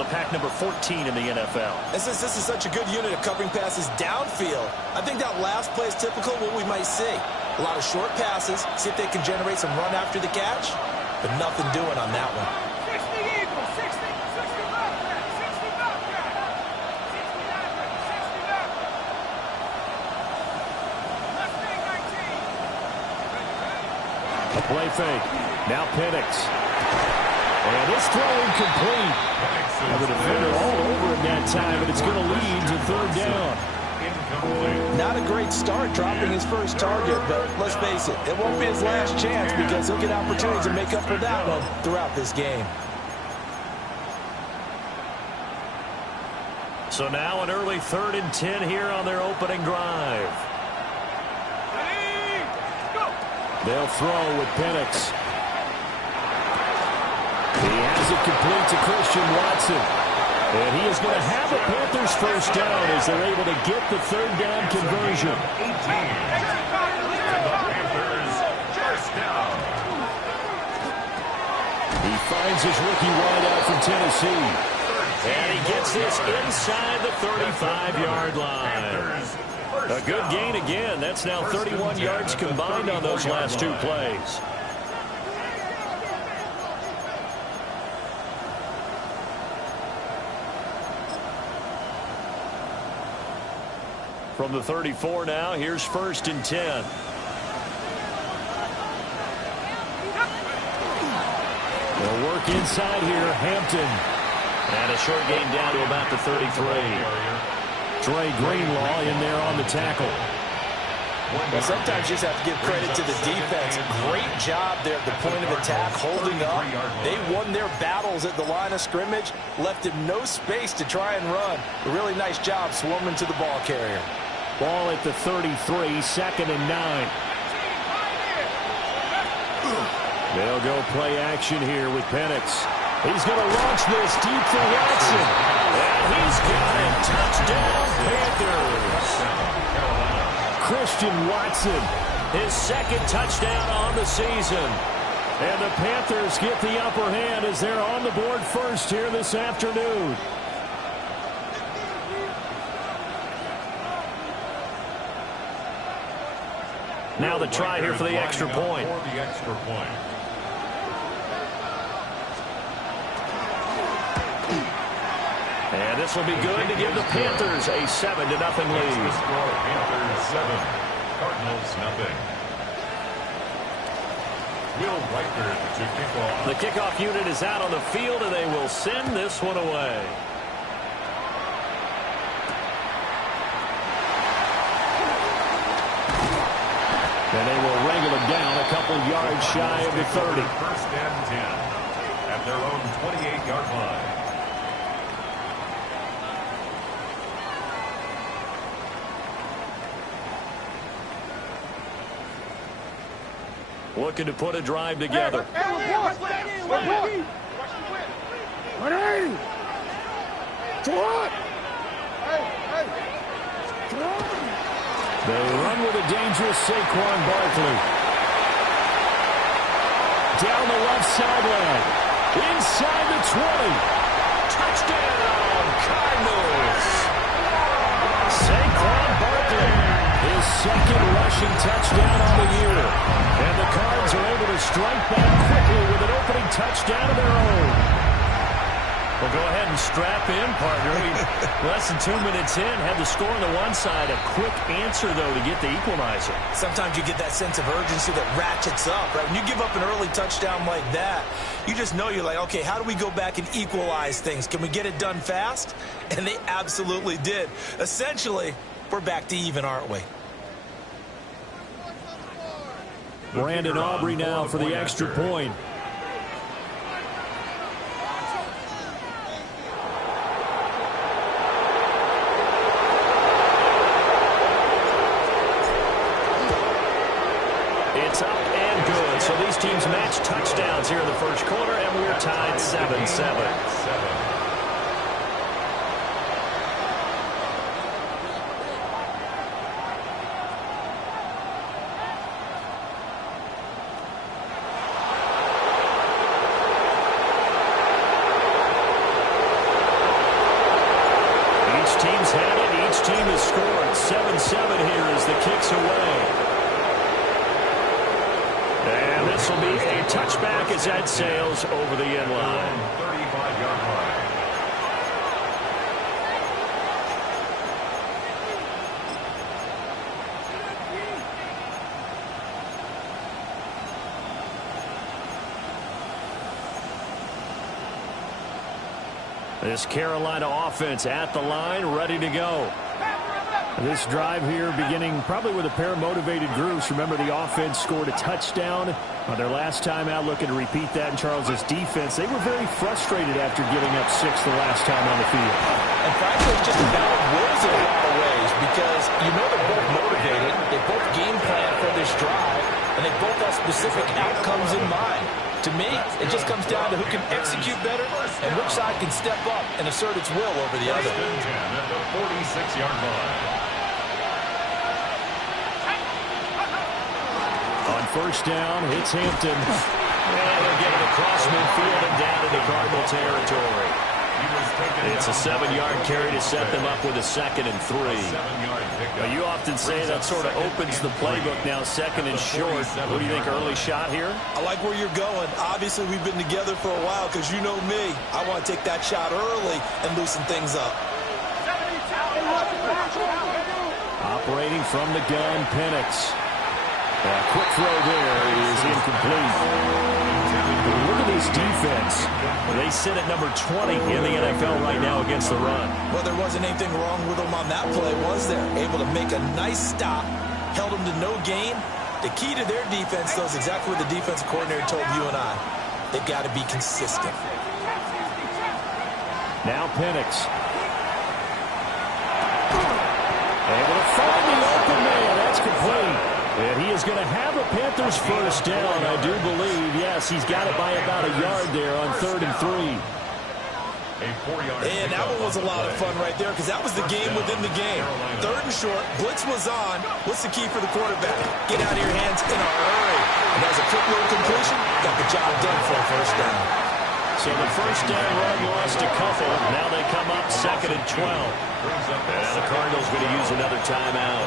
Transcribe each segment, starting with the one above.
to pack number 14 in the NFL. And since this is such a good unit of covering passes downfield, I think that last play is typical of what we might see. A lot of short passes, see if they can generate some run after the catch, but nothing doing on that one. 60 Eagles, 60 Bobcat, 60 Bobcat, 60 Maverick, 60 Maverick. Mustang 19. A play fake. Now Penix. And this throw incomplete. And the defender all over him that time, and it's going to lead to third down. Not a great start dropping his first target, but let's face it, it won't be his last chance because he'll get opportunities to make up for that one throughout this game. So now an early 3rd and 10 here on their opening drive. Ready, go. They'll throw with Penix. He has it complete to Christian Watson. And he is going to have a Panthers first down as they're able to get the third down conversion. He finds his rookie wideout from Tennessee. And he gets this inside the 35-yard line. A good gain again. That's now 31 yards combined on those last 2 plays. From the 34 now, here's 1st and 10. They'll work inside here, Hampton. And a short gain down to about the 33. Trey Greenlaw in there on the tackle. Well, sometimes you just have to give credit to the defense. Great job there at the point of attack, holding up. They won their battles at the line of scrimmage, left him no space to try and run. A really nice job swarming to the ball carrier. Ball at the 33, 2nd and 9. They'll go play action here with Penix. He's going to launch this deep for Watson. And he's got it. Touchdown, Panthers. Christian Watson, his 2nd touchdown on the season. And the Panthers get the upper hand as they're on the board first here this afternoon. Now the try here for the extra point. And this will be good to give the Panthers a 7-0 lead. Panthers 7, Cardinals nothing. Will Riker to kick off. The kickoff unit is out on the field, and they will send this one away. And they will wrangle him down a couple yards shy of the 30. 1st and 10 at their own 28-yard line. Looking to put a drive together. They run with a dangerous Saquon Barkley. Down the left sideline. Inside the 20. Touchdown, Cardinals. Saquon Barkley, his 2nd rushing touchdown on the year. And the Cards are able to strike back quickly with an opening touchdown of their own. Well, go ahead and strap in, partner. Less than 2 minutes in, had the score on the one side. A quick answer, though, to get the equalizer. Sometimes you get that sense of urgency that ratchets up, right? When you give up an early touchdown like that, you just know you're like, okay, how do we go back and equalize things? Can we get it done fast? And they absolutely did. Essentially, we're back to even, aren't we? Brandon Aubrey now for the extra point. It's up and good. So these teams match touchdowns here in the first quarter, and we're tied 7-7. each team has scored. 7-7 here as the kick's away. And this will be a touchback as that sails over the end line. 35-yard line. This Carolina offense at the line, ready to go. This drive here beginning probably with a pair of motivated groups. Remember, the offense scored a touchdown on their last time out, looking to repeat that in Charles's defense. They were very frustrated after giving up 6 the last time on the field. And frankly, it's just about wills in a lot of ways because you know they're both motivated. They both game plan for this drive, and they both have specific outcomes in mind. To me, it just comes down to who can execute better and which side can step up and assert its will over the other. At the 46-yard line. On first down, it's Hampton. And they'll get it across midfield and down into Cardinal territory. It's a 7-yard carry to set them up with a 2nd and 3. Now, you often say that sort of opens the playbook now, 2nd and short. What do you think, early shot here? I like where you're going. Obviously, we've been together for a while because you know me. I want to take that shot early and loosen things up. Operating from the gun, Penix. A quick throw there is incomplete. Look at this defense. They sit at number 20 in the NFL right now against the run. Well, there wasn't anything wrong with them on that play, was there? Able to make a nice stop, held them to no gain. The key to their defense, though, is exactly what the defensive coordinator told you and I. They've got to be consistent. Now Penix. Able to find the open man. That's complete. And he is going to have a Panthers first down, I do believe. Yes, he's got it by about a yard there on 3rd and 3. And that one was a lot of fun right there because that was the game within the game. 3rd and short, blitz was on. What's the key for the quarterback? Get out of your hands in a hurry. And that was a quick little completion. Got the job done for a first down. So the first down run lost a couple. Now they come up 2nd and 12. And the Cardinals going to use another timeout.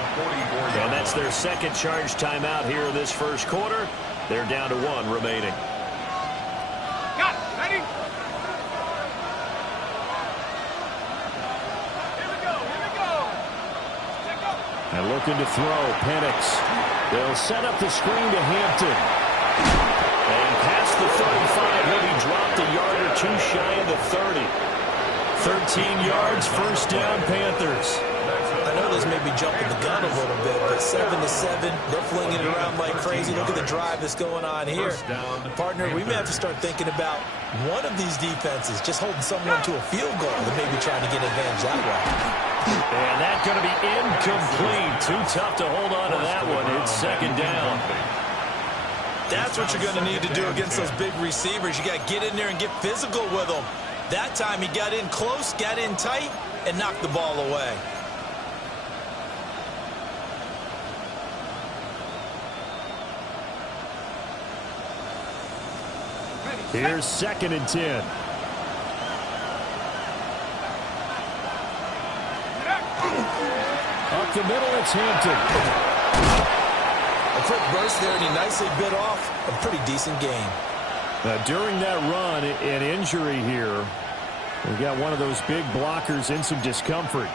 And that's their 2nd charge timeout here in this first quarter. They're down to 1 remaining. Got it. Ready? Here we go. Check up. And looking to throw, Penix. They'll set up the screen to Hampton. And past the 35, he'll be dropped a yard or 2 shy of the 30. 13 yards, first down, Panthers. I know this may be jumping the gun a little bit, but 7-7, they're flinging it around like crazy. Look at the drive that's going on here. Partner, we may have to start thinking about one of these defenses just holding someone to a field goal and maybe trying to get advantage that way. And that's going to be incomplete. Too tough to hold on to that one. It's 2nd down. That's what you're going to need to do against those big receivers. You got to get in there and get physical with them. That time he got in close, got in tight, and knocked the ball away. Here's 2nd and 10. Up the middle, it's Hampton. A quick burst there, and he nicely bit off a pretty decent game. During that run, an injury here. We got one of those big blockers in some discomfort.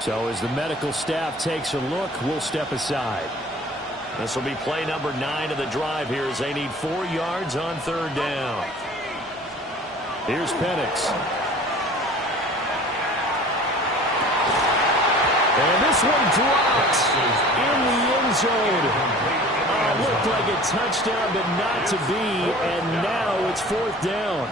So as the medical staff takes a look, we'll step aside. This will be play number 9 of the drive here as they need 4 yards on 3rd down. Here's Penix. And this one drops in the end zone. Looked like a touchdown, but not to be, and now it's 4th down.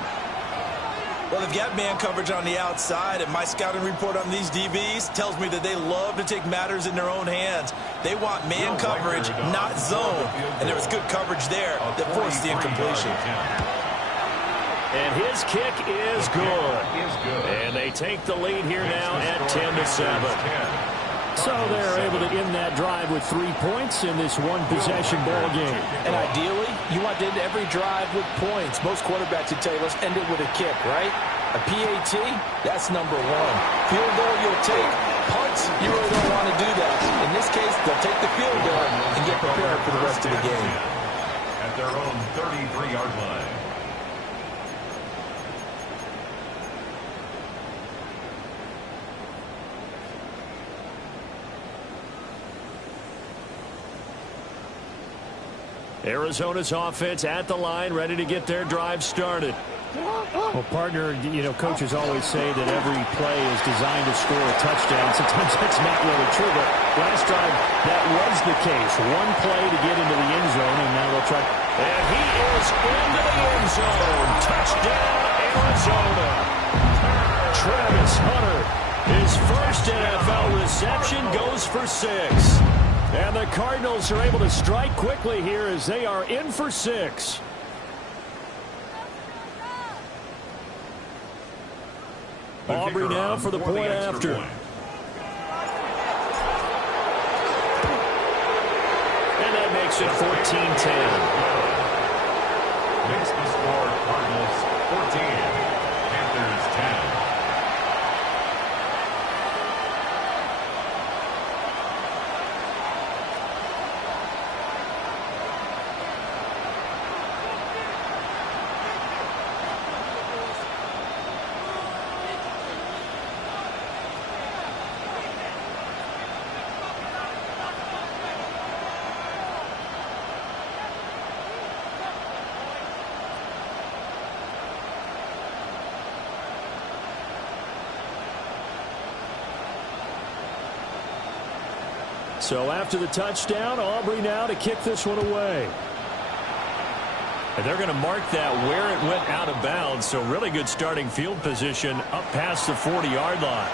Well, they've got man coverage on the outside, and my scouting report on these DBs tells me that they love to take matters in their own hands. They want man coverage, not zone, and there was good coverage there that forced the incompletion. And his kick is good. And they take the lead here now at 10-7. So they're able to end that drive with 3 points in this one-possession ball game. And ideally, you want to end every drive with points. Most quarterbacks would tell you, let's end it with a kick, right? A PAT, that's number 1. Field goal you'll take, punts, you really don't want to do that. In this case, they'll take the field goal and get prepared for the rest of the game. At their own 33-yard line. Arizona's offense at the line, ready to get their drive started. Well, partner, you know, coaches always say that every play is designed to score a touchdown. Sometimes that's not really true, but last drive, that was the case. One play to get into the end zone, and now they'll try. And he is into the end zone. Touchdown, Arizona. Travis Hunter, his first NFL reception, goes for 6. And the Cardinals are able to strike quickly here as they are in for 6. Aubrey now for the point after. And that makes it 14-10. Makes the score Cardinals 14, Panthers 10. So after the touchdown, Aubrey now to kick this one away. And they're going to mark that where it went out of bounds. So really good starting field position up past the 40-yard line.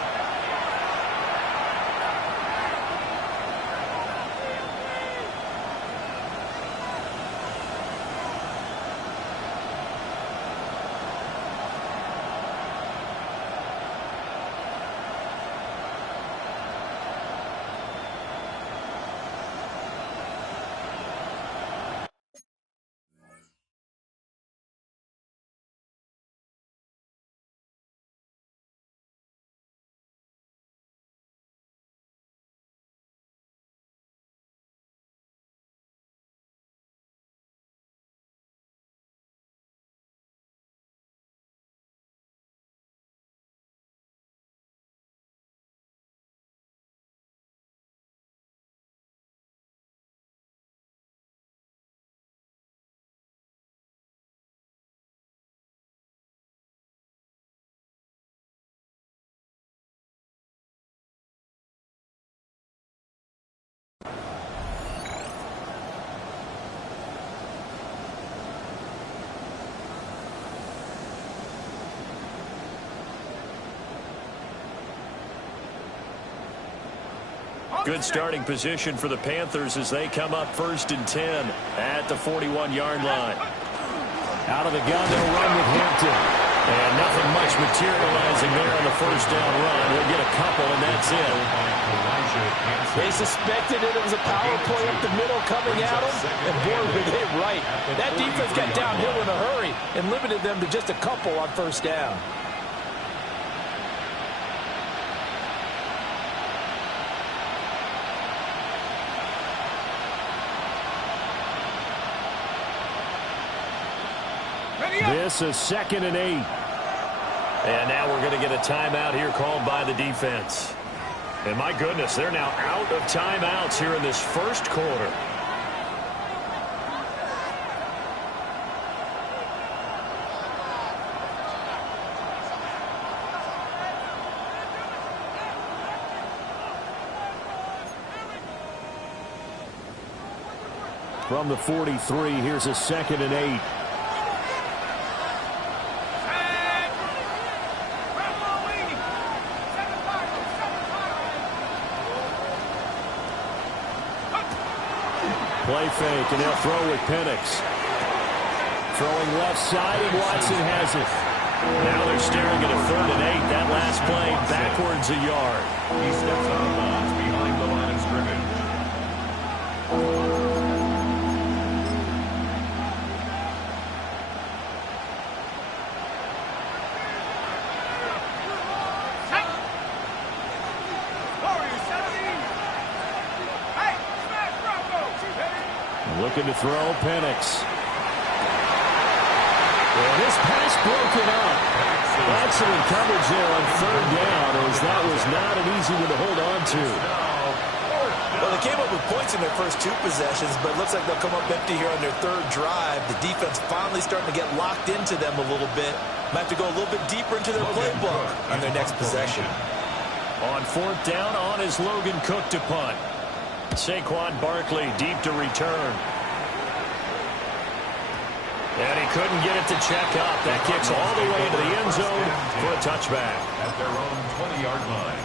Good starting position for the Panthers as they come up 1st and 10 at the 41-yard line. Out of the gun, they'll run with Hampton. And nothing much materializing there on the first down run. We'll get a couple, and that's it. They suspected it was a power play up the middle coming at them, and boy, were they right. That defense got downhill in a hurry and limited them to just a couple on first down. This is 2nd and 8. And now we're going to get a timeout here called by the defense. And my goodness, they're now out of timeouts here in this first quarter. From the 43, here's a 2nd and 8. Play fake, and they'll throw with Penix. Throwing left side, and Watson has it. Now they're staring at a 3rd and 8. That last play backwards a yard. He steps out of bounds behind the line of scrimmage. Looking to throw, Penix. And this pass broken up. Excellent coverage there on third down, as that was not an easy one to hold on to. Well, they came up with points in their first 2 possessions, but it looks like they'll come up empty here on their third drive. The defense finally starting to get locked into them a little bit. Might have to go a little bit deeper into their playbook on their next possession. On fourth down, on is Logan Cook to punt. Saquon Barkley deep to return. And he couldn't get it to check up. That kicks all the way into the end zone for a touchback. At their own 20-yard line.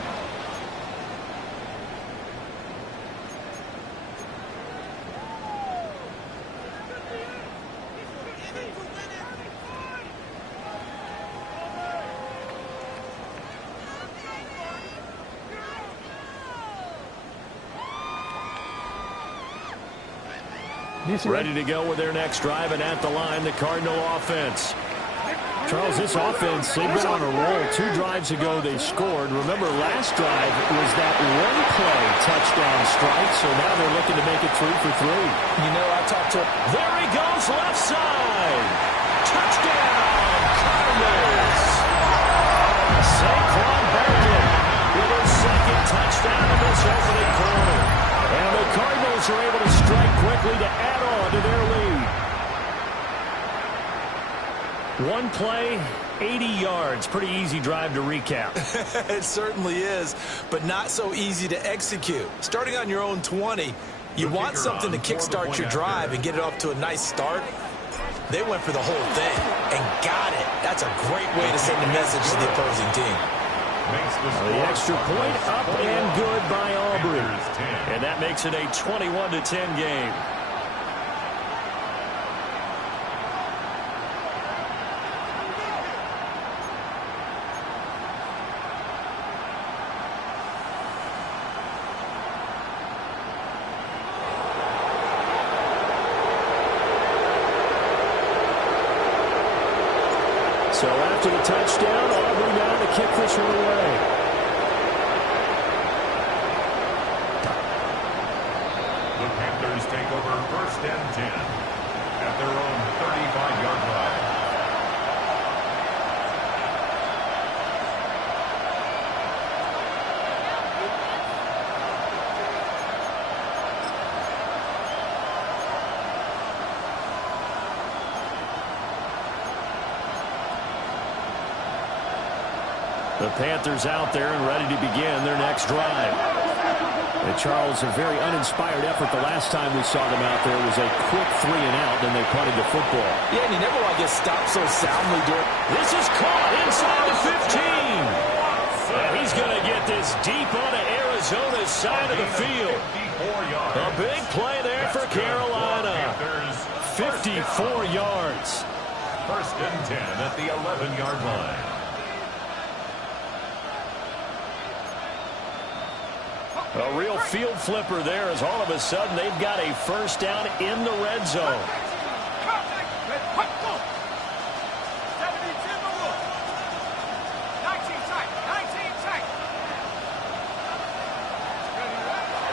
Ready to go with their next drive, and at the line, the Cardinal offense. Charles, this offense, they've been on a roll. 2 drives ago, they scored. Remember, last drive was that one-play touchdown strike, so now they're looking to make it 3 for 3. You know, I talked to... There he goes, left side. Touchdown, Cardinals. Saquon Barkley with his second touchdown in this opening quarter. And the Cardinals are able to strike quickly to add on to their lead. One play, 80 yards. Pretty easy drive to recap. It certainly is, but not so easy to execute. Starting on your own 20, you want something to kickstart your drive and get it off to a nice start. They went for the whole thing and got it. That's a great way to send a message to the opposing team. The extra point up and good by Aubrey. And that makes it a 21-10 game. So after the touchdown, Aubrey now to kick this one away. The Panthers take over 1st and 10 at their own 35-yard line. The Panthers out there and ready to begin their next drive. And Charles, a very uninspired effort the last time we saw them out there. It was a quick 3 and out, then they punted the football. Yeah, and you never want to get stopped so soundly during. This is caught inside the 15. And he's going to get this deep onto Arizona's side of the field. A big play there for Carolina. 54 yards. 1st and 10 at the 11-yard line. A real field flipper there, as all of a sudden they've got a first down in the red zone.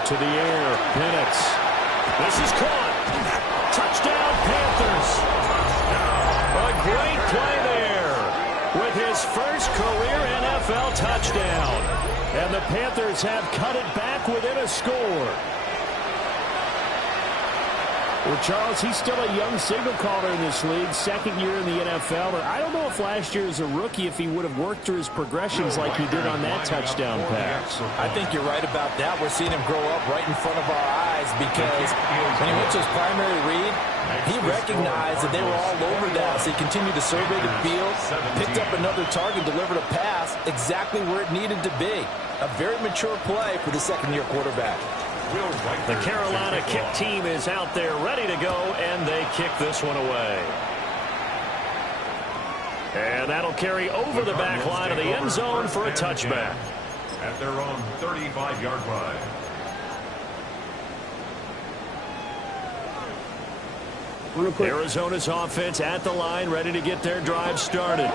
To the air, Penix. This is caught. Touchdown, Panthers. A great play there with his first career NFL touchdown. And the Panthers have cut it back within a score. Well, Charles, he's still a young signal caller in this league, 2nd year in the NFL. But I don't know if last year as a rookie, if he would have worked through his progressions like he did on that touchdown pass. I think you're right about that. We're seeing him grow up right in front of our eyes because when he went to his primary read, he recognized that they were all over that. So he continued to survey the field, picked up another target, delivered a pass exactly where it needed to be. A very mature play for the 2nd-year quarterback. The Carolina kick team is out there ready to go, and they kick this one away. And that'll carry over the back line of the end zone for a touchback. At their own 35-yard line. Arizona's offense at the line, ready to get their drive started.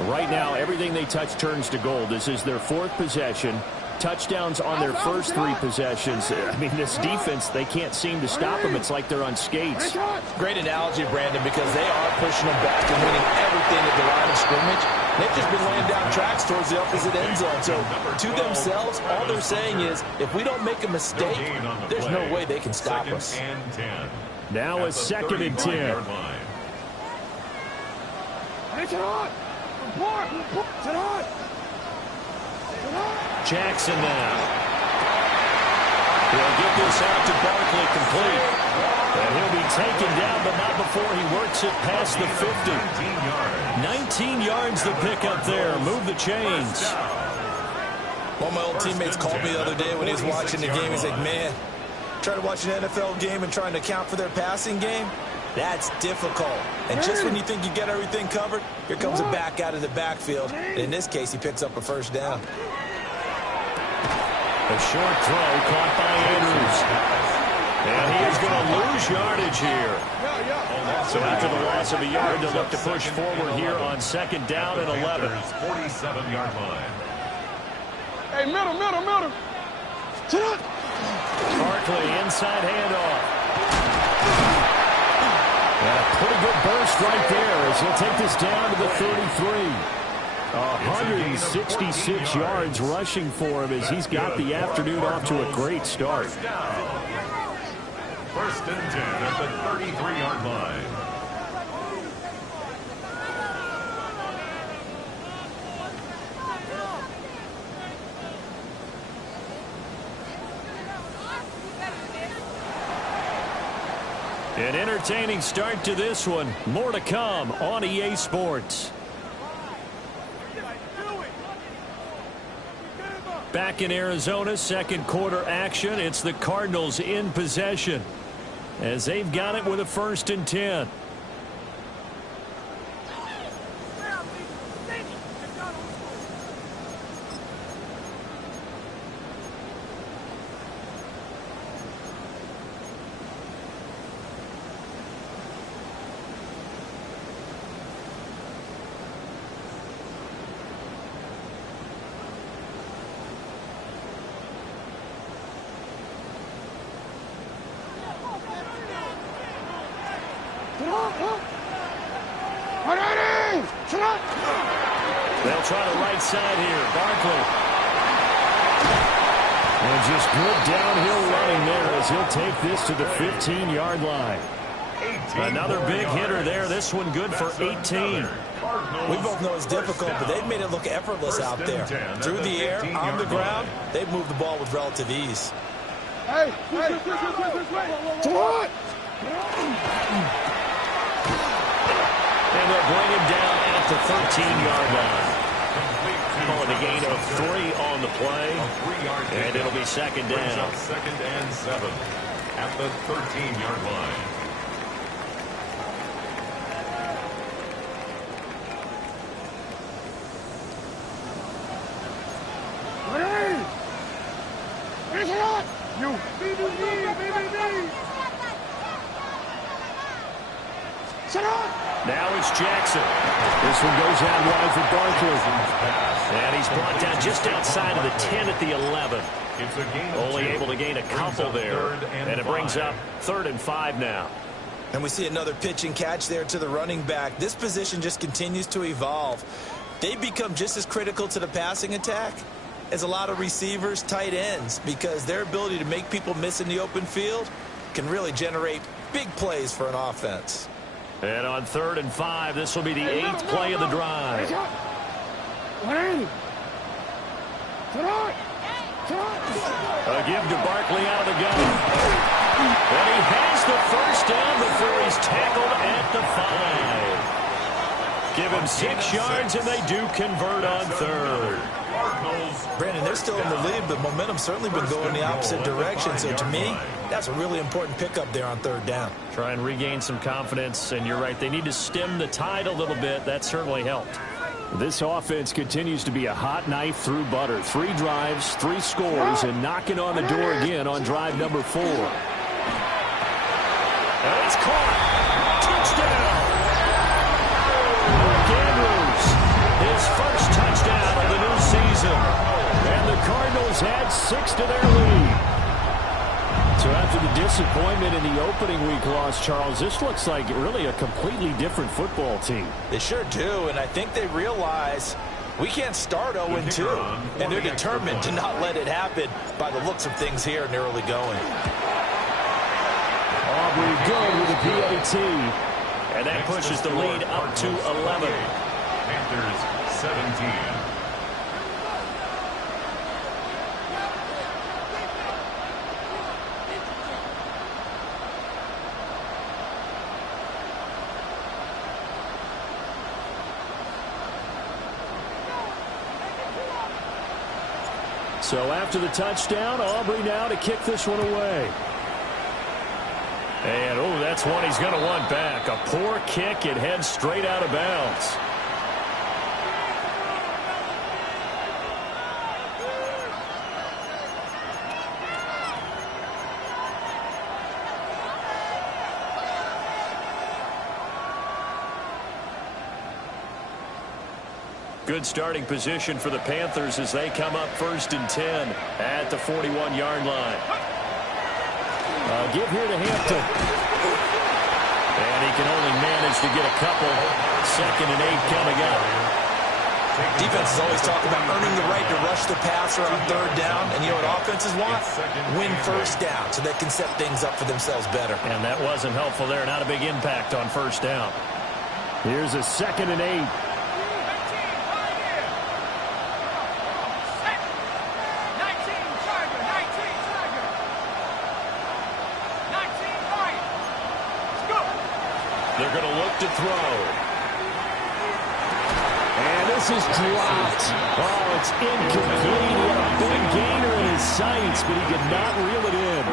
Right now, everything they touch turns to gold. This is their 4th possession. touchdowns on their first 3 possessions. I mean, this defense, they can't seem to stop them. It's like they're on skates. Great analogy, Brandon, because they are pushing them back and winning everything at the line of scrimmage. They've just been laying down tracks towards the opposite end zone. So to themselves, all they're saying is, if we don't make a mistake, there's no way they can stop us. Now a 2nd and 10. Jackson now. He'll get this out to Barkley complete. And he'll be taken down, but not before he works it past the 50. 19 yards the pickup there. Move the chains. One of my old teammates called me the other day when he was watching the game. He's like, man, trying to watch an NFL game and trying to account for their passing game, that's difficult. And just when you think you get everything covered, here comes a back out of the backfield. And in this case, he picks up a first down. A short throw caught by Andrews. And he is going to lose yardage here. So after the loss of a yard, they'll look to push forward here on 2nd down and 11. 47-yard line. Hey, middle. Barkley, inside handoff. And a pretty good burst right there as he'll take this down to the 33. 166 yards rushing for him as he's got the afternoon off to a great start. 1st and 10 at the 33-yard line. An entertaining start to this one. More to come on EA Sports. Back in Arizona, 2nd quarter action. It's the Cardinals in possession as they've got it with a 1st and 10. They'll try the right side here. Barkley. And just good downhill running there as he'll take this to the 15-yard line. Another big hitter there. This one good for 18. We both know it's difficult, but they've made it look effortless out there. Through the air, on the ground, they've moved the ball with relative ease. Hey. And they'll bring him down at the 13-yard line. Calling a gain of 3 on the play. And it'll be 2nd down. 2nd and 7 at the 13-yard line. Now it's Jackson. This one goes out wide for Barkley. And he's brought down just outside of the 10 at the 11. Only able to gain a couple there. And it brings up 3rd and 5 now. And we see another pitch and catch there to the running back. This position just continues to evolve. They become just as critical to the passing attack as a lot of receivers, tight ends, because their ability to make people miss in the open field can really generate big plays for an offense. And on 3rd and 5, this will be the 8th play of the drive. A give to Barkley out of the gun. And he has the first down before he's tackled at the 5. Give him 6 yards, and they do convert on 3rd. Brandon, they're still in the lead, but momentum's certainly been going the opposite direction. So to me, that's a really important pickup there on 3rd down. Try and regain some confidence, and you're right. They need to stem the tide a little bit. That certainly helped. This offense continues to be a hot knife through butter. 3 drives, 3 scores, and knocking on the door again on drive number 4. And it's caught. Touchdown. Mark Andrews, his first touchdown of the new season. And the Cardinals Panthers add 6 to their lead. So after the disappointment in the opening week loss, Charles, this looks like really a completely different football team. They sure do, and I think they realize we can't start 0-2, and they're determined to not let it happen by the looks of things here in the early going. Aubrey good with a PAT, and that pushes the lead up to 11. Panthers 17. So after the touchdown, Aubrey now to kick this one away. And, oh, that's one he's going to want back. A poor kick. It heads straight out of bounds. Good starting position for the Panthers as they come up 1st and 10 at the 41-yard line. Give here to Hampton. And he can only manage to get a couple. 2nd and 8 coming up. Defenses always talk about earning the right to rush the passer on 3rd down. And you know what offenses want? Win 1st down so they can set things up for themselves better. And that wasn't helpful there. Not a big impact on 1st down. Here's a 2nd and 8. They're going to look to throw. And this is dropped. Oh, it's incomplete. He had a big gainer in his sights, but he could not reel it in.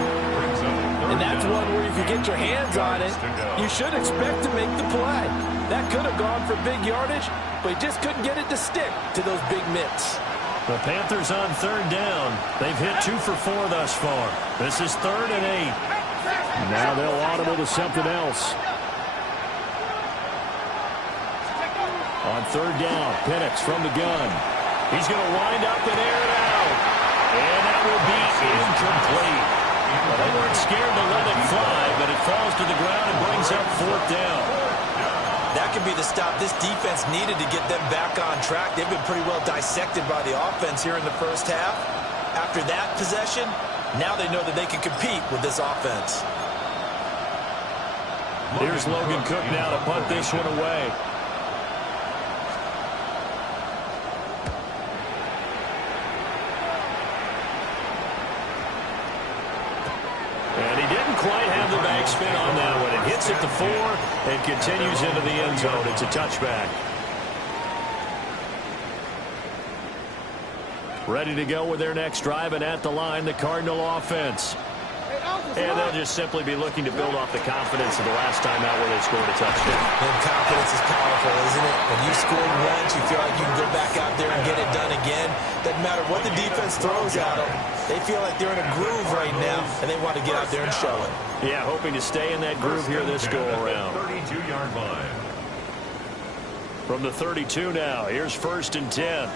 And that's one where if you get your hands on it, you should expect to make the play. That could have gone for big yardage, but he just couldn't get it to stick to those big mitts. The Panthers on 3rd down. They've hit 2 for 4 thus far. This is 3rd and 8. Now they'll audible to something else. On 3rd down, Penix from the gun. He's going to wind up and air it out. And that will be incomplete. Well, they weren't scared to let it fly, but it falls to the ground and brings up 4th down. That could be the stop this defense needed to get them back on track. They've been pretty well dissected by the offense here in the 1st half. After that possession, now they know that they can compete with this offense. Here's Logan Cook now to punt this one away. And he didn't quite have the backspin on that one. It hits at the 4 and continues into the end zone. It's a touchback. Ready to go with their next drive, and at the line, the Cardinal offense. And they'll just simply be looking to build off the confidence of the last time out where they scored a touchdown. And confidence is powerful, isn't it? When you scored once, you feel like you can go back out there and get it done again. Doesn't matter what the defense throws at them. They feel like they're in a groove right now, and they want to get out there and show it. Yeah, hoping to stay in that groove here this go-around. 32-yard line. From the 32 now, here's 1st and 10.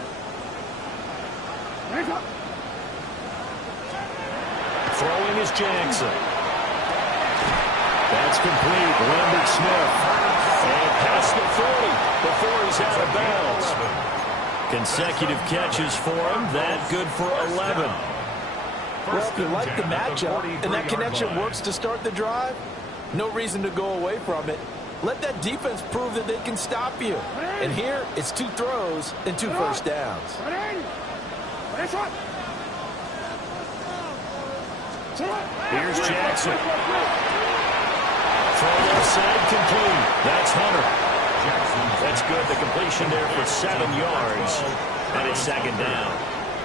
Throwing is Jackson. That's complete. Lambert Smith. And past the 40 before he's out of bounds. Consecutive catches for him. That good for 11. Well, if you like the matchup and that connection works to start the drive, no reason to go away from it. Let that defense prove that they can stop you. And here, it's 2 throws and 2 first downs. Here's Jackson. Throw left side complete. That's Hunter. That's good. The completion there for 7 yards. And it's 2nd down.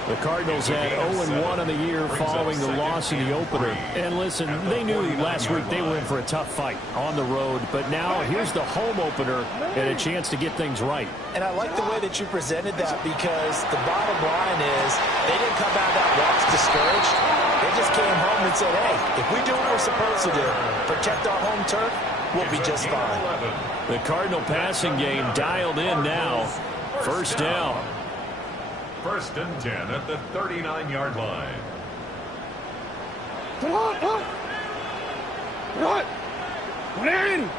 The Cardinals had 0-1 in the year following the loss in the opener. And listen, they knew last week they were in for a tough fight on the road. But now here's the home opener and a chance to get things right. And I like the way that you presented that, because the bottom line is they didn't come out of that loss discouraged. They just came home and said, hey, if we do what we're supposed to do, protect our home turf, we'll be just fine. The Cardinal passing game dialed in now. 1st down. first and 10 at the 39-yard line. Come on, come on. What? What in?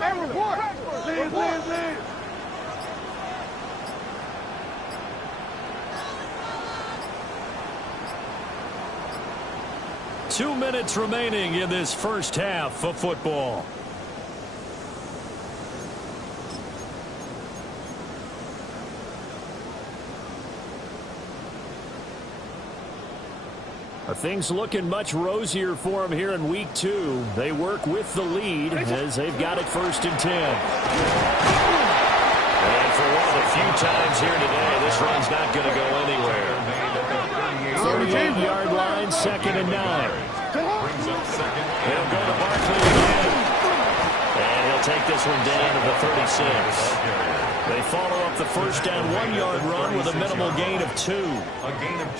Hey, report! Leave. 2 minutes remaining in this first half of football. Things looking much rosier for them here in week 2. They work with the lead as they've got it first and 10. And for one of the few times here today, this run's not going to go anywhere. 38-yard line, second and 9. He'll go to Barkley again. And he'll take this one down to the 36. They follow up the first down 1-yard run with a minimal gain of 2.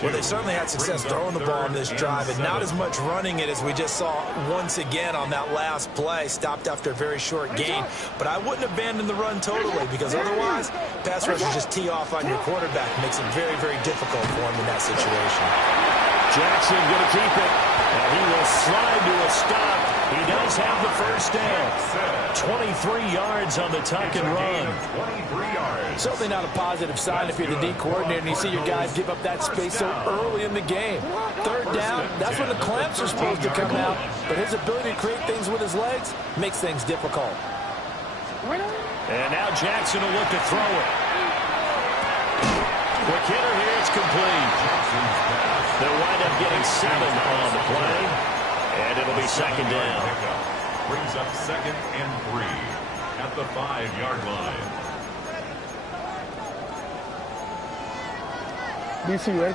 Well, they certainly had success throwing the ball on this drive, and not as much running it as we just saw once again on that last play. Stopped after a very short gain. But I wouldn't abandon the run totally, because otherwise, pass rushers just tee off on your quarterback. Makes it very, very difficult for him in that situation. Jackson going to keep it. And he will slide to a stop. He does have the first down. 23 yards on the tuck and run. Certainly not a positive sign if you're the D coordinator and you see your guys give up that space so early in the game. Third down, that's when the clamps are supposed to come out. But his ability to create things with his legs makes things difficult. And now Jackson will look to throw it. Quick hitter here, it's complete. They'll wind up getting 7 on the play. And it'll be second down. Brings up second and 3 at the 5-yard line. DC, ready?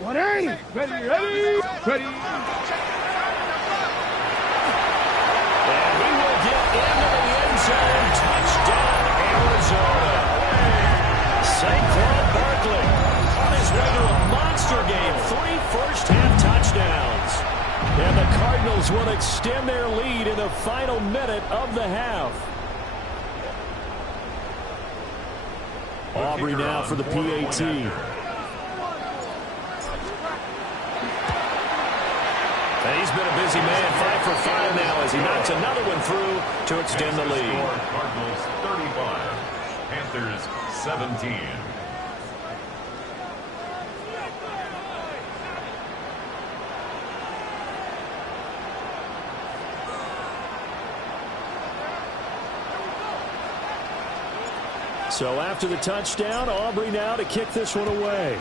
What are you? Ready. And he will get into the end zone. Touchdown, Arizona. Saquon Barkley on his way to a monster game. 3 first-half touchdowns. And the Cardinals will extend their lead in the final minute of the half. Aubrey now for the PAT. And he's been a busy man, 5 for 5 now as he knocks another one through to extend the lead. Cardinals 35, Panthers 17. So after the touchdown, Aubrey now to kick this one away.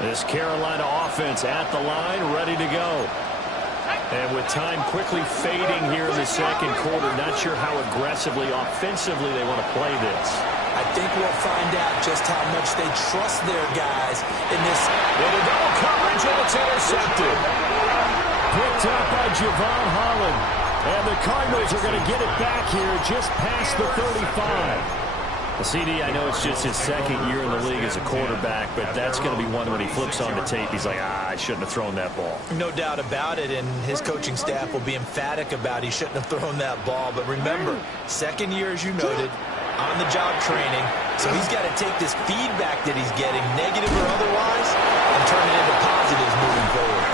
This Carolina offense at the line, ready to go. And with time quickly fading here in the second quarter, not sure how aggressively, offensively they want to play this. I think we'll find out just how much they trust their guys in this. Into double coverage, and it's intercepted. Picked up by Javon Holland. And the Cardinals are going to get it back here just past the 35. CD, I know it's just his second year in the league as a quarterback, but that's going to be one when he flips on the tape. He's like, I shouldn't have thrown that ball. No doubt about it, and his coaching staff will be emphatic about he shouldn't have thrown that ball. But remember, second year, as you noted, on-the-job training, so he's got to take this feedback that he's getting, negative or otherwise, and turn it into positives moving forward.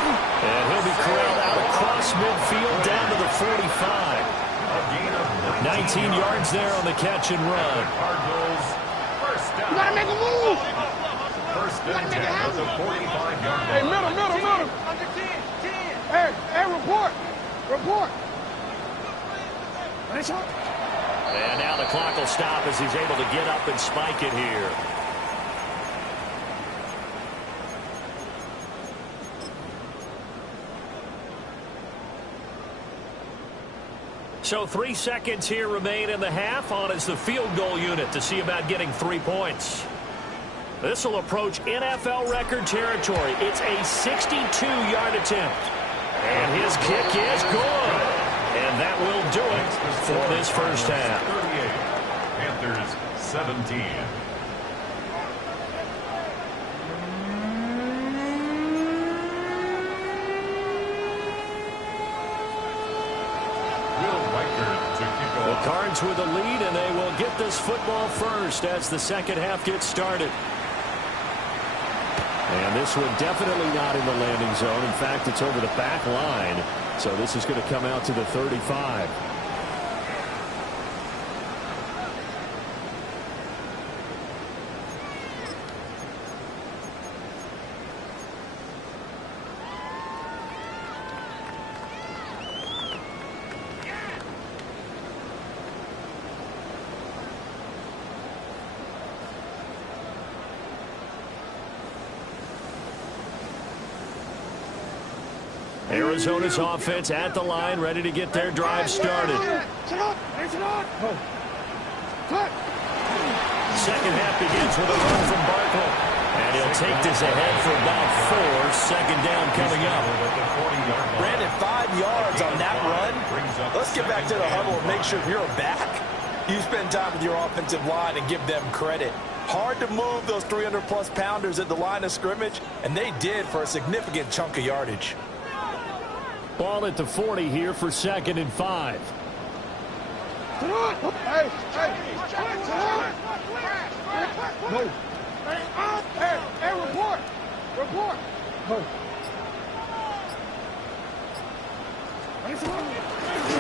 And he'll be corralled out across midfield down to the 45. 19 yards there on the catch and run. Cardinals first down. You gotta make a move. First and 10 at the 45-yard line. Hey, middle. Hey, report. Ready, shot. And now the clock will stop as he's able to get up and spike it here. So 3 seconds here remain in the half. On is the field goal unit to see about getting 3 points. This will approach NFL record territory. It's a 62-yard attempt. And his kick is good. And that will do it for this first half. 38. Panthers 17. The Cards with the lead, and they will get this football first as the second half gets started. And this one definitely not in the landing zone. In fact, it's over the back line. So this is going to come out to the 35. Arizona's offense at the line, ready to get their drive started. Second half begins with a run from Barkley. And he'll take this ahead for about 4. Second down coming up. Brandon, 5 yards on that run. Let's get back to the huddle and make sure you're back. You spend time with your offensive line and give them credit. Hard to move those 300-plus pounders at the line of scrimmage, and they did for a significant chunk of yardage. Ball at the 40 here for 2nd and 5.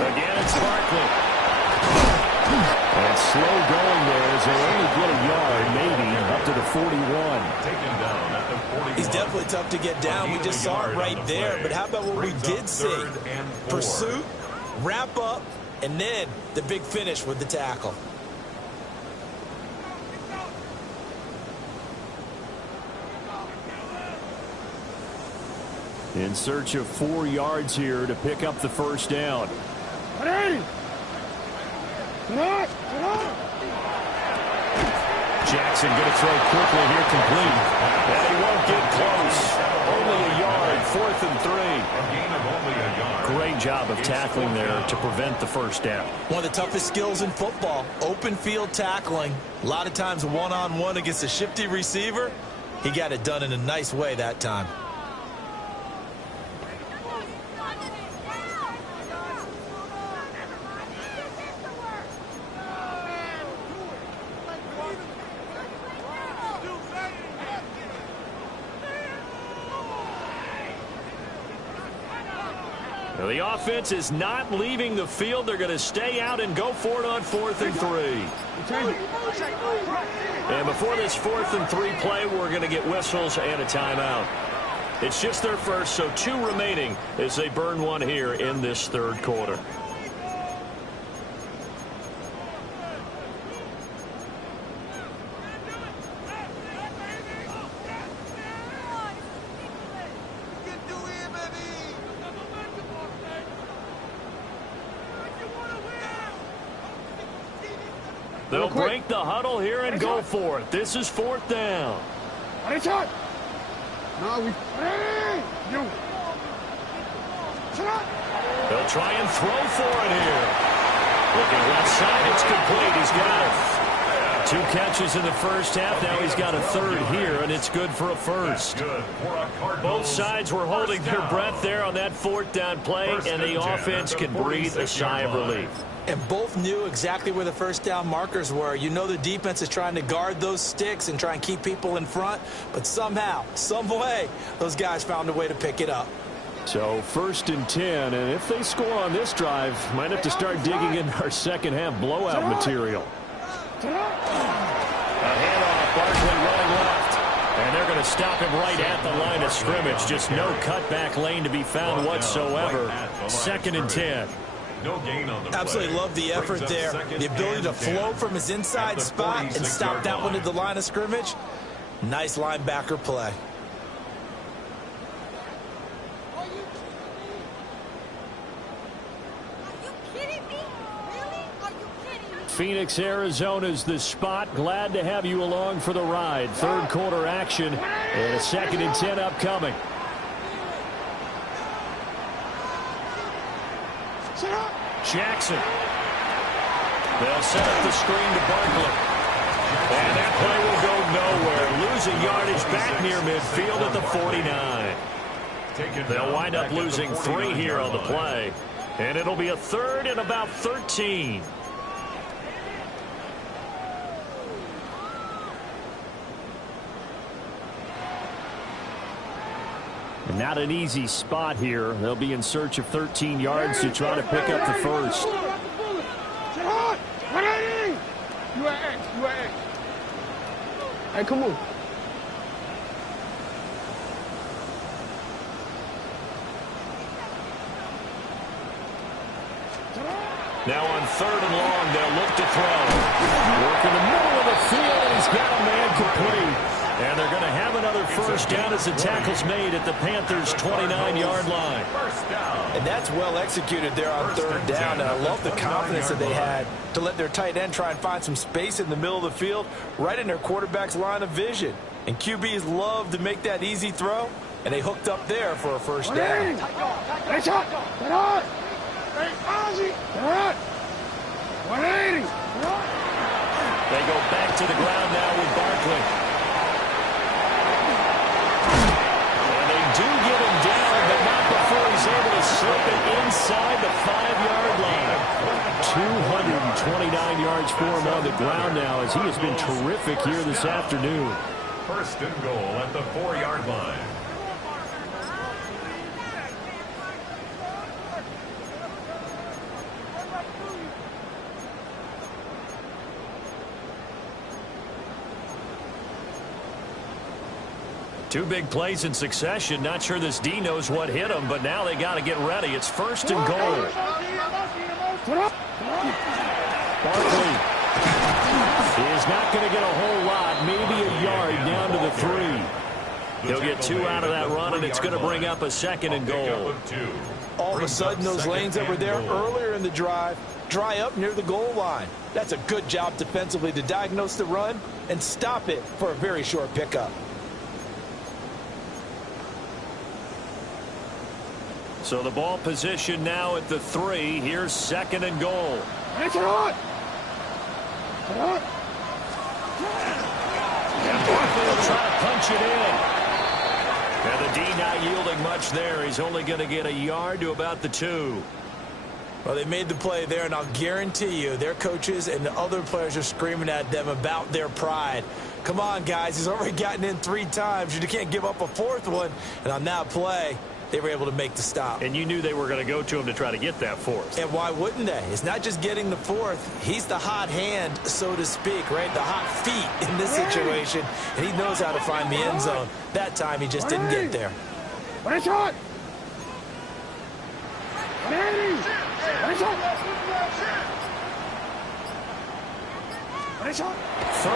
Again, it's Barkley. And slow going there as they only get a yard, maybe, up to the 41. Taken down at the 41. He's definitely tough to get down. We just saw it right there. But how about what we did see? Pursuit, wrap up, and then the big finish with the tackle. In search of 4 yards here to pick up the first down. Jackson going to throw quickly here, complete. And he won't get close. Only a yard, 4th and 3. A gain of only a yard. Great job of tackling there to prevent the first down. One of the toughest skills in football, open field tackling. A lot of times one-on-one against a shifty receiver. He got it done in a nice way that time. The offense is not leaving the field. They're going to stay out and go for it on 4th and 3. And before this 4th and 3 play, we're going to get whistles and a timeout. It's just their first, so 2 remaining as they burn one here in this 3rd quarter. They'll break the huddle here and go for it. This is 4th down. They'll try and throw for it here. Looking left side, it's complete. He's got it. 2 catches in the first half. Now he's got a 3rd here, and it's good for a first. Both sides were holding their breath there on that 4th down play, and the offense can breathe a sigh of relief. And both knew exactly where the first down markers were. You know the defense is trying to guard those sticks and try and keep people in front. But somehow, some way, those guys found a way to pick it up. So 1st and 10. And if they score on this drive, might have to start digging in our second half blowout material. A handoff, Barkley running left. And they're going to stop him right at the line of scrimmage. Just no cutback lane to be found whatsoever. 2nd and 10. No gain on the play. Absolutely love the effort there. The ability to flow from his inside spot and stop that one at the line of scrimmage. Nice linebacker play. Phoenix, Arizona's the spot. Glad to have you along for the ride. Third quarter action and a 2nd and 10 upcoming. Jackson. They'll set up the screen to Barkley. And that play will go nowhere. Losing yardage back near midfield at the 49. They'll wind up losing 3 here on the play. And it'll be a 3rd and about 13. Not an easy spot here. They'll be in search of 13 yards to try to pick up the first. You are X. Hey, come on. Now on 3rd and long, they'll look to throw. Work in the middle of the field, and he's got a man complete. And they're going to have another first down as the tackle's made at the Panthers' 29-yard line. And that's well executed there on 3rd down. And I love the confidence that they had to let their tight end try and find some space in the middle of the field, right in their quarterback's line of vision. And QBs love to make that easy throw, and they hooked up there for a first down. They go back to the ground now with Barkley. And they do get him down, but not before he's able to slip it inside the 5-yard line. 229 yards for him on the ground now, as he has been terrific here this afternoon. 1st and goal at the 4-yard line. Two big plays in succession. Not sure this D knows what hit him, but now they got to get ready. It's 1st and goal. Barkley is not going to get a whole lot, maybe a yard down to the 3. He'll get 2 out of that run, and it's going to bring up a 2nd and goal. All of a sudden, those lanes that were there earlier in the drive dry up near the goal line. That's a good job defensively to diagnose the run and stop it for a very short pickup. So the ball position now at the 3. Here's 2nd and goal. And Barkley will try to punch it in. And the D not yielding much there. He's only going to get a yard to about the 2. Well, they made the play there, and I'll guarantee you their coaches and the other players are screaming at them about their pride. Come on, guys. He's already gotten in 3 times. You can't give up a 4th one. And on that play, they were able to make the stop. And you knew they were going to go to him to try to get that 4th. And why wouldn't they? It's not just getting the 4th. He's the hot hand, so to speak, right? The hot feet in this situation. And he knows how to find the end zone. That time, he just didn't get there. 3rd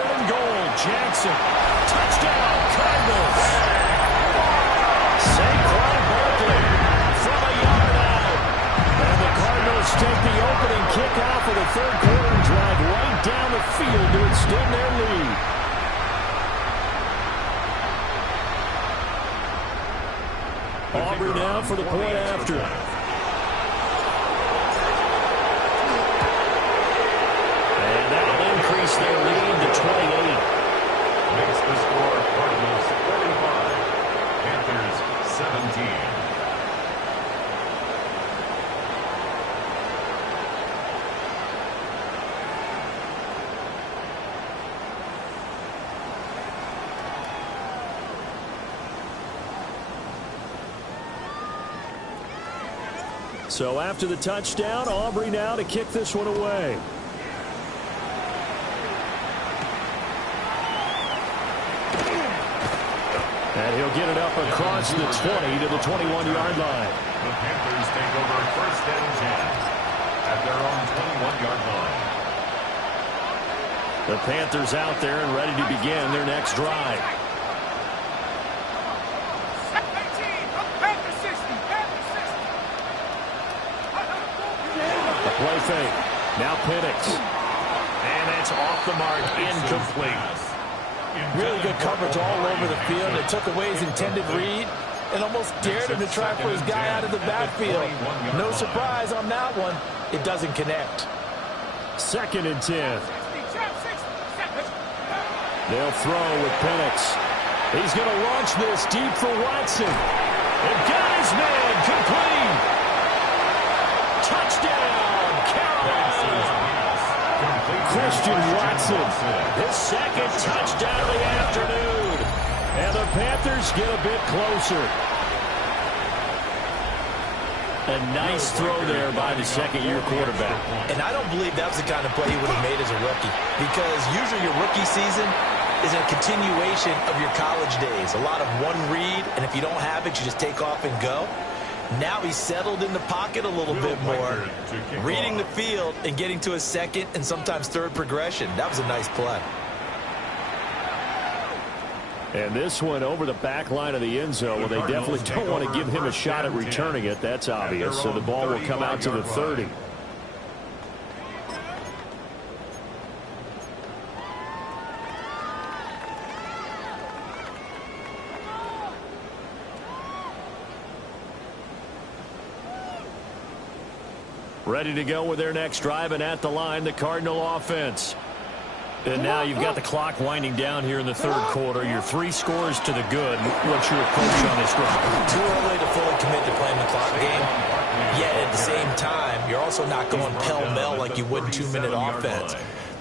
and goal, Jackson. Touchdown, Cardinals. Saquon Barkley from a yard out. And the Cardinals take the opening kickoff of the 3rd quarter and drive right down the field to extend their lead. Aubrey now for the point after. And that'll increase their lead to 28. Makes the score Cardinals 45, Panthers 17. So after the touchdown, Aubrey now to kick this one away. And he'll get it up across the 20 to the 21-yard line. The Panthers take over 1st and 10. at their own 21-yard line. The Panthers out there and ready to begin their next drive. 18, Panther 60, Panther 60. A play fake. Now Penix. And that's off the mark, incomplete. Really good coverage all over the field. It took away his intended read and almost dared him to try for his guy out of the backfield. No surprise on that one. It doesn't connect. 2nd and 10. They'll throw with Penix. He's going to launch this deep for Watson. And got his man complete. Touchdown, Carolina. Christian Watson, his 2nd touchdown of the afternoon. And the Panthers get a bit closer. A nice throw there by the 2nd-year quarterback. And I don't believe that was the kind of play he would have made as a rookie. Because usually your rookie season is a continuation of your college days. A lot of one read, and if you don't have it, you just take off and go. Now he's settled in the pocket a little bit more, reading the field and getting to a 2nd and sometimes 3rd progression. That was a nice play. And this one over the back line of the end zone. Well, they definitely don't want to give him a shot at returning it. That's obvious. So the ball will come out to the 30. Ready to go with their next drive, and at the line, the Cardinal offense. And now you've got the clock winding down here in the 3rd quarter. Your 3 scores to the good. What's your approach on this drive? Too early to fully commit to playing the clock game. Yet at the same time, you're also not going pell-mell like you would in 2-minute offense.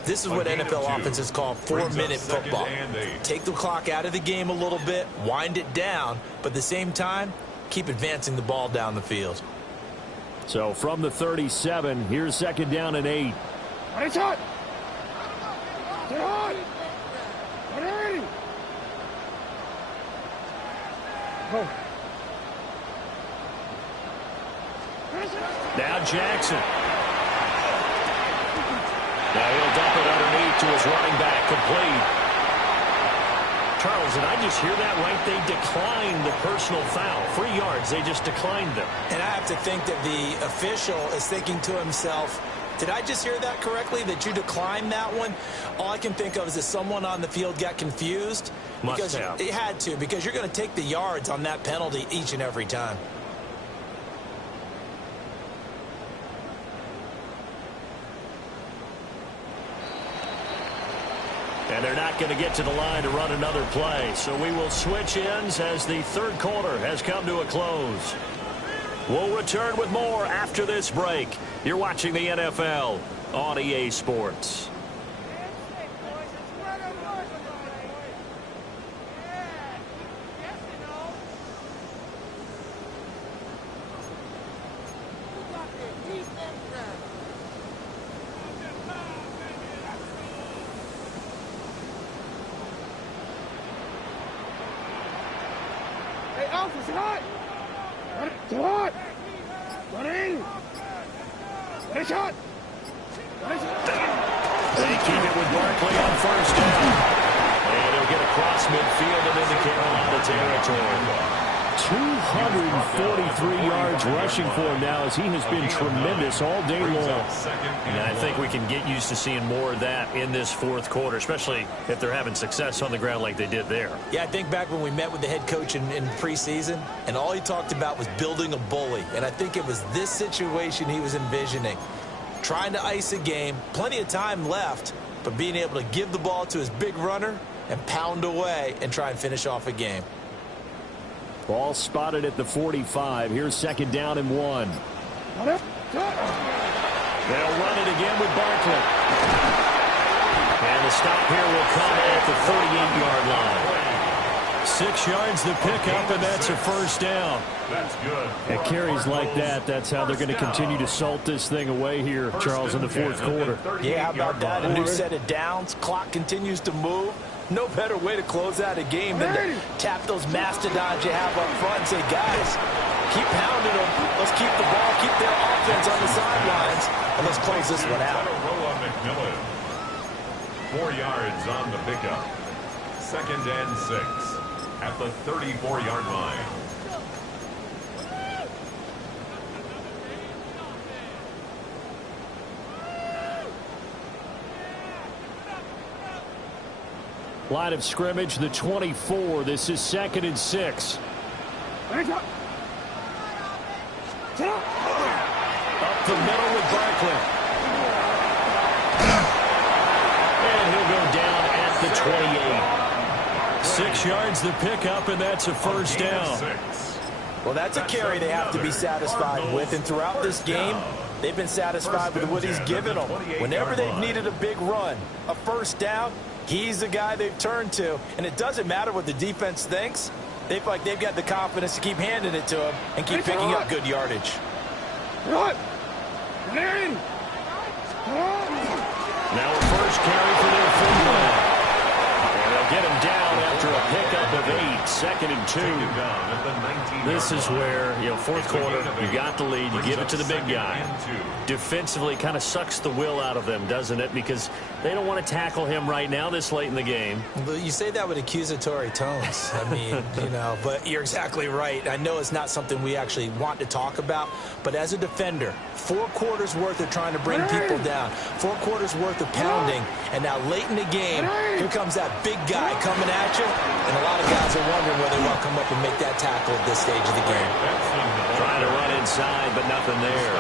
This is what NFL offenses call 4-minute football. Take the clock out of the game a little bit, wind it down, but at the same time, keep advancing the ball down the field. So from the 37, here's 2nd down and 8. It's hot. They're hot. Ready. Go. Now Jackson. Now he'll dump it underneath to his running back, complete. Charles, and I just hear that right? They declined the personal foul. 3 yards, they just declined them. And I have to think that the official is thinking to himself, did I just hear that correctly, that you declined that one? All I can think of is that someone on the field got confused. Must have. It had to, because you're going to take the yards on that penalty each and every time. And they're not going to get to the line to run another play. So we will switch ends as the 3rd quarter has come to a close. We'll return with more after this break. You're watching the NFL on EA Sports. Hey, Alf, it's hot. It's hot. Run in. It's hot. They keep it with Barkley on 1st down. And he'll get across midfield and into Carolina territory. 243 yards rushing for him now as he has been tremendous all day long. And I think we can get used to seeing more of that in this 4th quarter, especially if they're having success on the ground like they did there. Yeah, I think back when we met with the head coach in preseason, and all he talked about was building a bully. And I think it was this situation he was envisioning. Trying to ice a game, plenty of time left, but being able to give the ball to his big runner and pound away and try and finish off a game. Ball spotted at the 45. Here's 2nd down and 1. They'll run it again with Barkley. And the stop here will come at the 38-yard line. 6 yards the pickup, and that's a 1st down. That's good. At carries like that, that's how they're going to continue to salt this thing away here, Charles, in the 4th quarter. Yeah, how about that? A new set of downs. Clock continues to move. No better way to close out a game than to tap those mastodons you have up front and say, guys, Keep pounding them. Let's keep the ball, keep their offense on the sidelines, and let's close this one out. 4 yards on the pickup. 2nd and 6 at the 34-yard line. Line of scrimmage, the 24. This is 2nd and 6. Up the middle with Barkley. And he'll go down at the 28. 6 yards the pickup, and that's a first down. Well, that's a carry they have to be satisfied with, and throughout this game, they've been satisfied with what he's given them. Whenever they've needed a big run, a first down, he's the guy they've turned to, and it doesn't matter what the defense thinks. They feel like they've got the confidence to keep handing it to him and keep picking up good yardage. Now a first carry for their fullback. And they'll get him down after a pickup of 8. 2nd and 2. This is where, fourth quarter, you got the lead, you give it to the big guy. Defensively kind of sucks the will out of them, doesn't it? Because they don't want to tackle him right now this late in the game. But you say that with accusatory tones. I mean, but you're exactly right. I know it's not something we actually want to talk about, but as a defender, 4 quarters worth of trying to bring people down, 4 quarters worth of pounding, and now late in the game, here comes that big guy coming at you, and a lot of guys are wondering whether they want to come up and make that tackle at this stage of the game. Trying to run inside, but nothing there.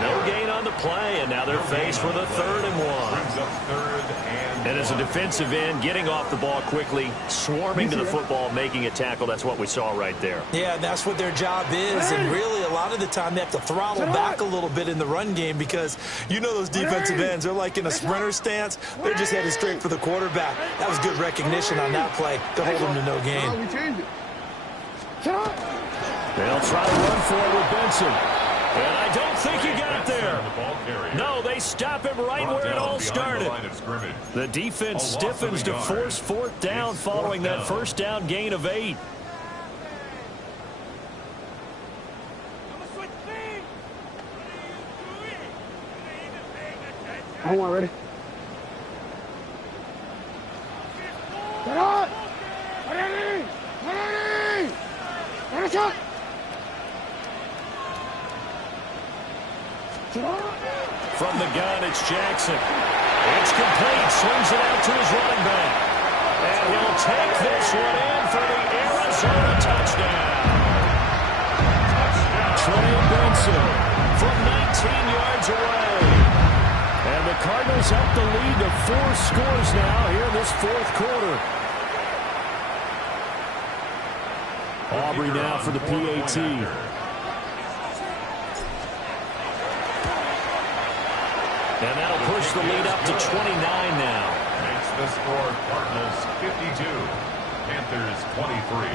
No gain on the play, and now they're faced with a 3rd and 1. And as a defensive end, getting off the ball quickly, swarming to the football, making a tackle, that's what we saw right there. Yeah, that's what their job is, and really a lot of the time they have to throttle back a little bit in the run game because those defensive ends, they're like in a sprinter stance. They're just headed straight for the quarterback. That was good recognition on that play to hold them to no gain. They'll try to run for it with Benson. And I don't think he got there. No, they stop him right where it all started. The defense stiffens to force 4th down following that first down gain of 8. Hold on, ready? Get up! Ready! Ready! Ready, shot! From the gun, it's Jackson. It's complete. Swings it out to his running back. And he'll take this one in for the Arizona touchdown. Trey Benson from 19 yards away. And the Cardinals up the lead to 4 scores now here in this 4th quarter. Aubrey now for the PAT. And that'll push the lead up to 29 now. Makes the score Cardinals 52, Panthers 23.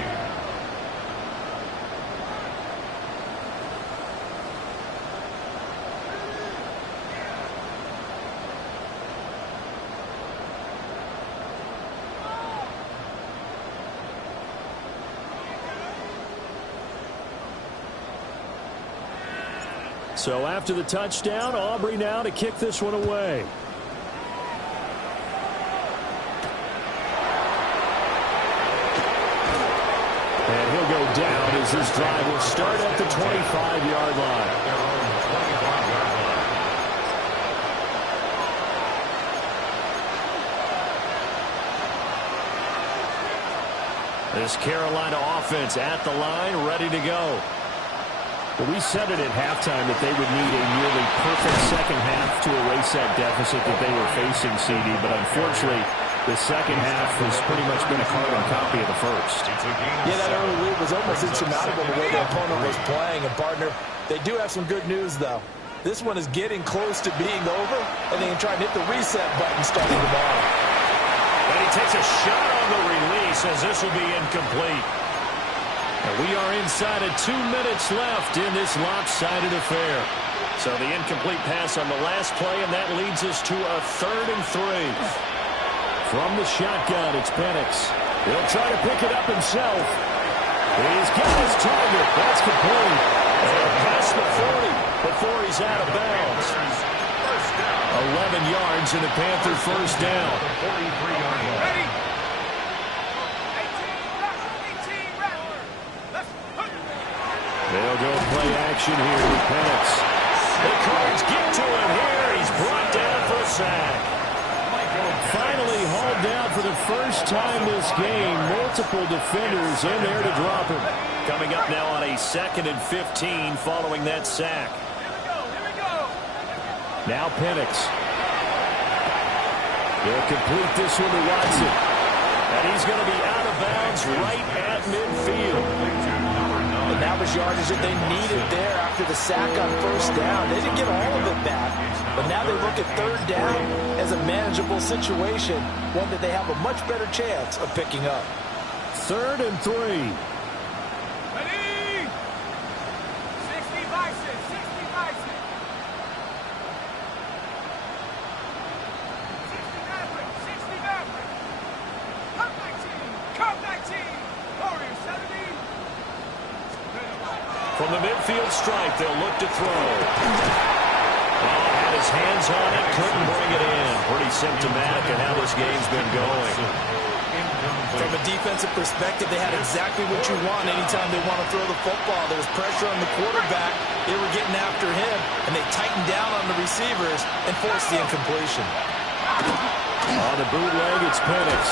So after the touchdown, Aubrey now to kick this one away. And he'll go down as this drive will start at the 25-yard line. This Carolina offense at the line, ready to go. Well, we said it at halftime that they would need a nearly perfect second half to erase that deficit that they were facing, CD. But unfortunately, the second half has pretty much been a carbon copy of the first. Yeah, that early lead was almost insurmountable the way the opponent was playing. And, partner, they do have some good news, though. This one is getting close to being over, and they can try and hit the reset button starting tomorrow. And he takes a shot on the release as this will be incomplete. And we are inside of 2 minutes left in this lopsided affair. So the incomplete pass on the last play, and that leads us to a 3rd and 3. From the shotgun, it's Penix. He'll try to pick it up himself. He's got his target. That's complete. And past the 40 before he's out of bounds. 11 yards and a Panther first down. Ready? 18 rapper. Let's put it. They'll go play action here with Penix. The Cards get to him here. He's brought down for a sack. Finally hauled down for the first time this game. Multiple defenders in there to drop him. Coming up now on a 2nd and 15 following that sack. Here we go. Now Penix. They'll complete this one to Watson. And he's going to be out of bounds right at midfield. And that was yardage that they needed there after the sack on first down. They didn't get all of it back, but now they look at third down as a manageable situation, one that they have a much better chance of picking up. 3rd and 3. Ready? 60 bison. 60 bison. 60 Maverick. 60 Maverick. Come back team. Warrior 70. From the midfield stripe, they'll look to throw. Had his hands on it, couldn't bring it in. Pretty symptomatic of how this game's been going. From a defensive perspective, they had exactly what you want anytime they want to throw the football. There was pressure on the quarterback. They were getting after him, and they tightened down on the receivers and forced the incompletion. On the bootleg, it's Penix.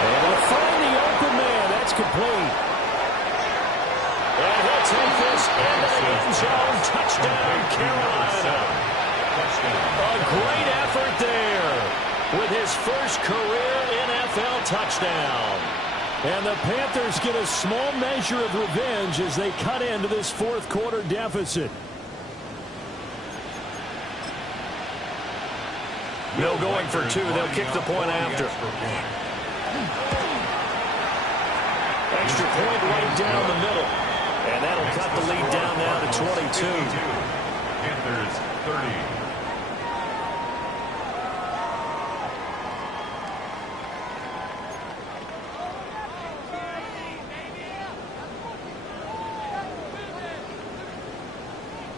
Able to find the open man. That's complete. And he'll take this into the end zone. Touchdown, Carolina. A great effort there with his first career NFL touchdown. And the Panthers get a small measure of revenge as they cut into this 4th quarter deficit. No going for 2. They'll kick the point after. Extra point right down the middle. And that'll cut the lead down now to 22. Panthers 30.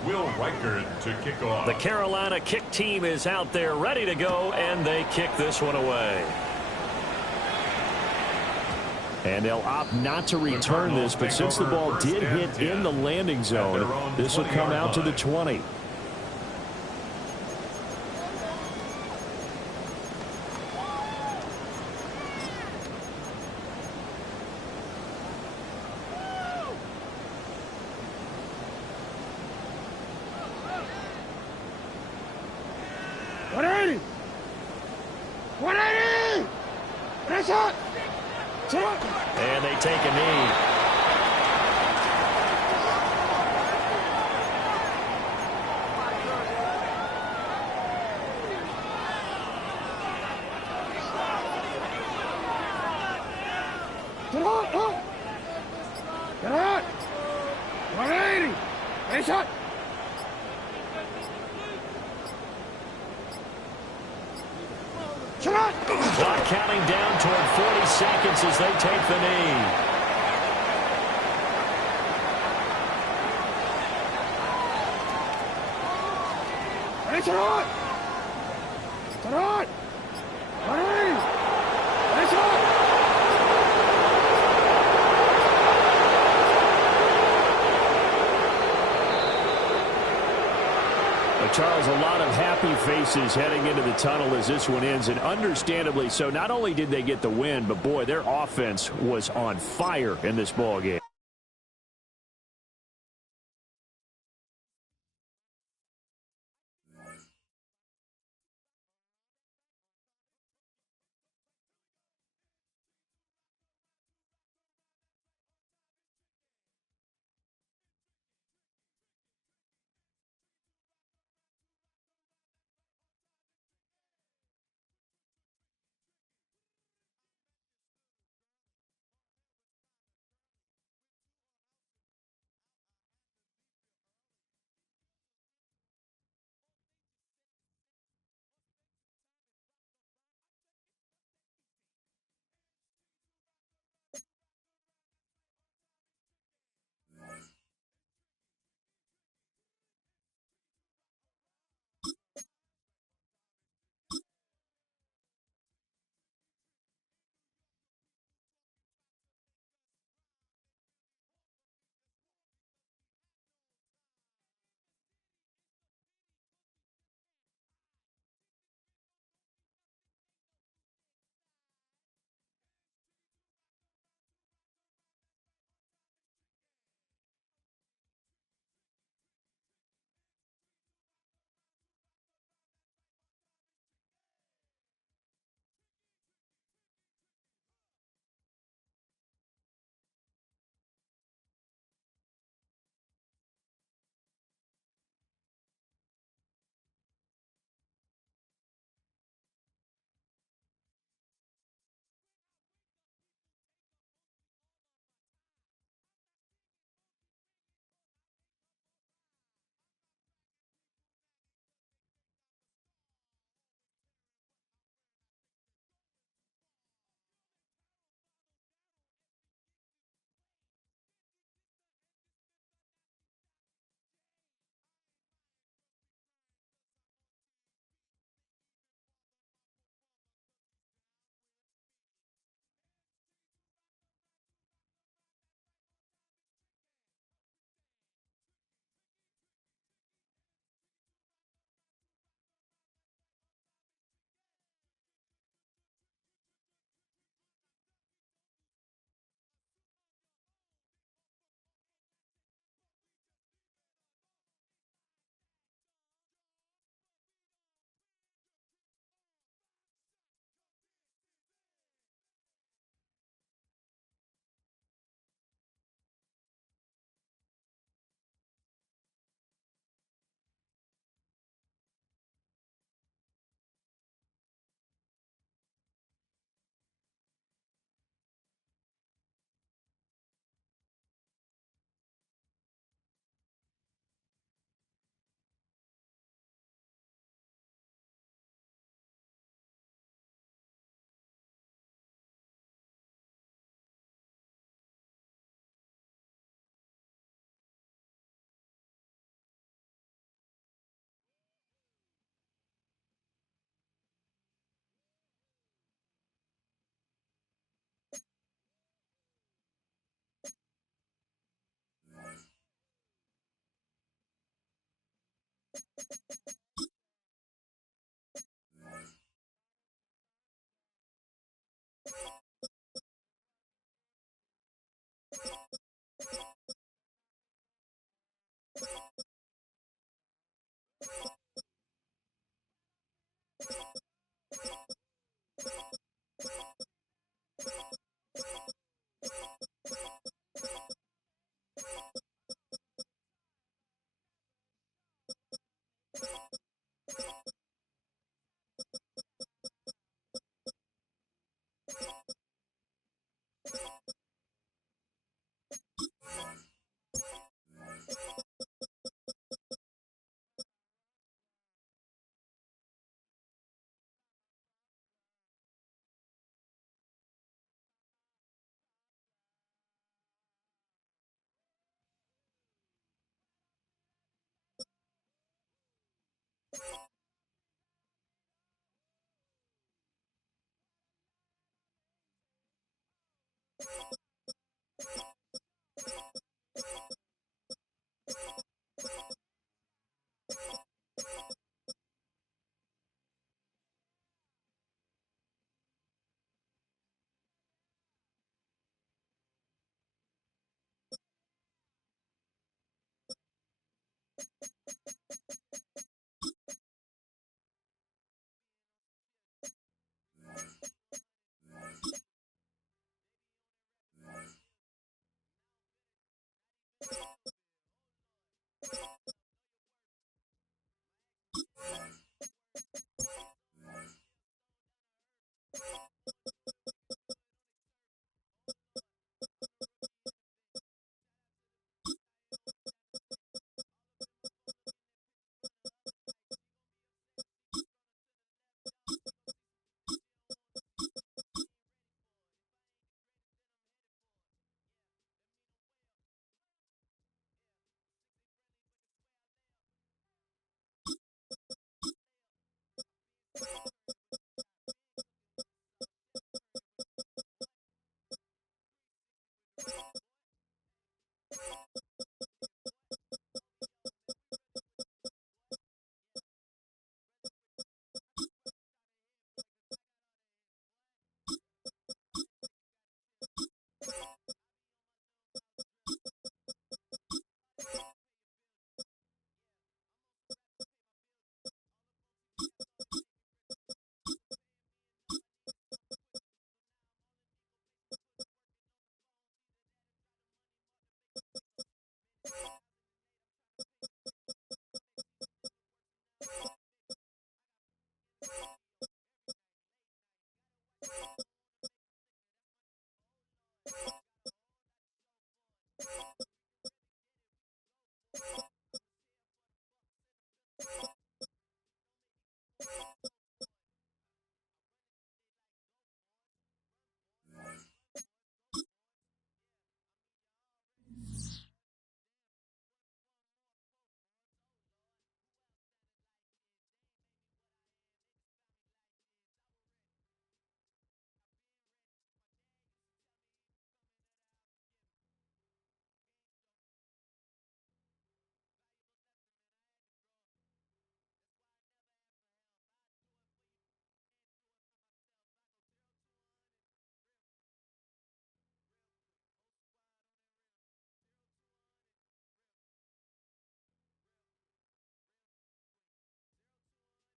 Will Reichert to kick off. The Carolina kick team is out there ready to go, and they kick this one away. And they'll opt not to return this, but since the ball did hit in the landing zone, this will come out to the 20. And they take a knee. Get out! 180! Hey, shot! Clock counting down toward 40 seconds as they take the knee. Hey, shot! Shot! 180! Hey, shot! Charles, a lot of happy faces heading into the tunnel as this one ends, and understandably so. Not only did they get the win, but boy, their offense was on fire in this ball game.